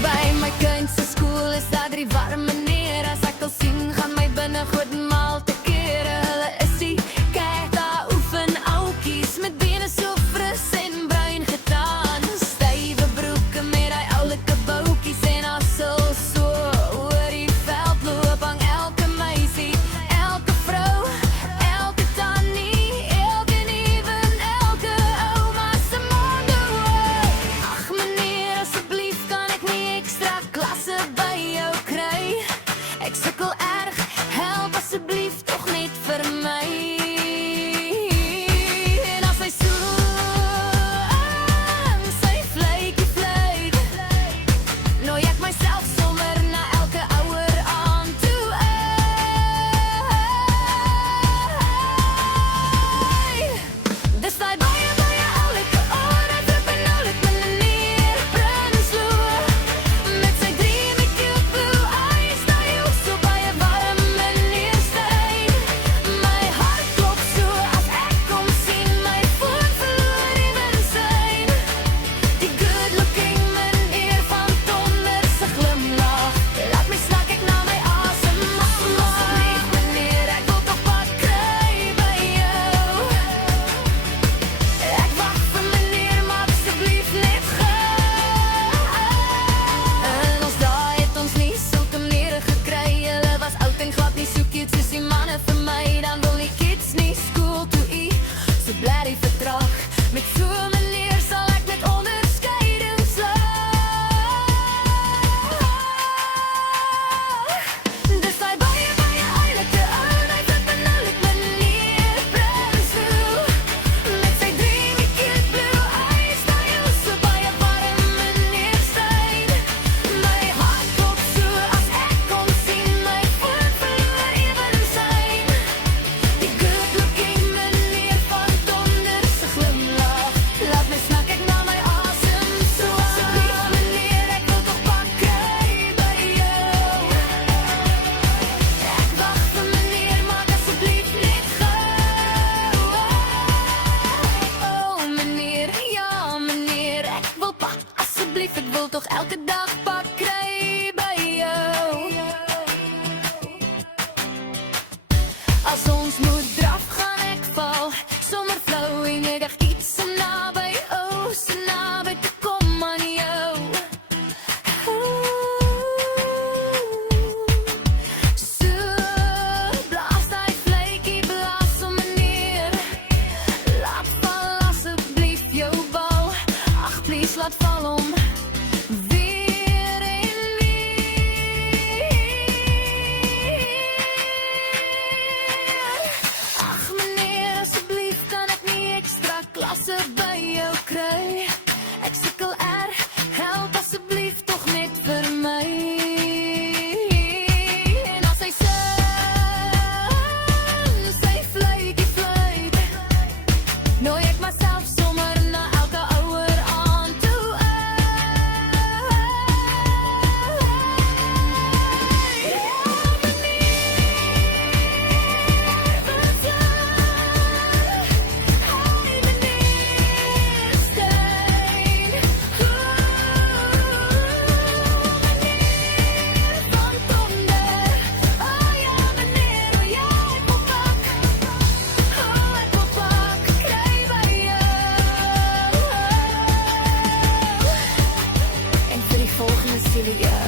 By my kind se skool is daar 3 warm meneer. As ek wil sien, gaan my binne goed maal te kere. Hulle is die kyk daar oefen oukies met bene so fris en bruin getaan. Stywe broeke met hy oulike boutjies en assel so oor die veld loop. Hang elke meisie, elke vrou, elke tannie, elke neven, elke ouma se mondo. Ag meneer, asseblief kan ek nie ekstra klasse by jou kry. Ek sukkel erg, help asseblief tog net vir my. En as hy so sy vletjie vlet, nooi ek myself sommer na elke ouer aan toe. Dis daai baie oulike oor, hy flip en oulik meneer Prinsloo. Met sy 3 cute blue eyes, daai ook so baie warm meneer Stein. My hart klop so as ek kom sien, my voet verloor die medisyne. Die good looking meneer van Tonder se glimlach, laat my snak ek na my asem. Asseblief meneer, ek wil tog wat kry by jou. Ek wag vir meneer, maar asseblief net gou. En ons daai het ons nie sulke menere gekry. Hulle was oud en glad nie so cute soos die manne vir my. Dan wil die kids nie skool toe so bly die vertrag. Met so 'n meneer sal ek met onderskeiding slag. Dis daai baie oulike ou, hy flip en oulik meneer Prinsloo. Met sy 3 cute blue eyes, daai ook so baie warm meneer Stein. My hart klop so as ek kom sien, my voet verloor die medisyne. Die good looking meneer van Tonder se glimlach, laat my snak ek na my asem. So asseblief meneer, ek wil tog wat kry by jou. Ek wag vir meneer, maar asseblief net gou. Oh meneer, ja meneer, ek wil pak asseblief, ek wil tog elke dag pak kry by jou. As ons moet draf, gaan ek val sommer flou en ek dink iets so naby, oh so naby te kom aan jou. So blaas daai vletjie, blaas om meneer. Laat val asseblief jou bal, ag please laat val om weer en weer. Ag meneer, asseblief kan ek nie ekstra klasse by jou kry. Ek sukkel erg, help asseblief tog net vir my. En as hy sy vletjie vlet, nooi ek myself sommer na elke ouer aan toe. En vir die volgende 7 jaar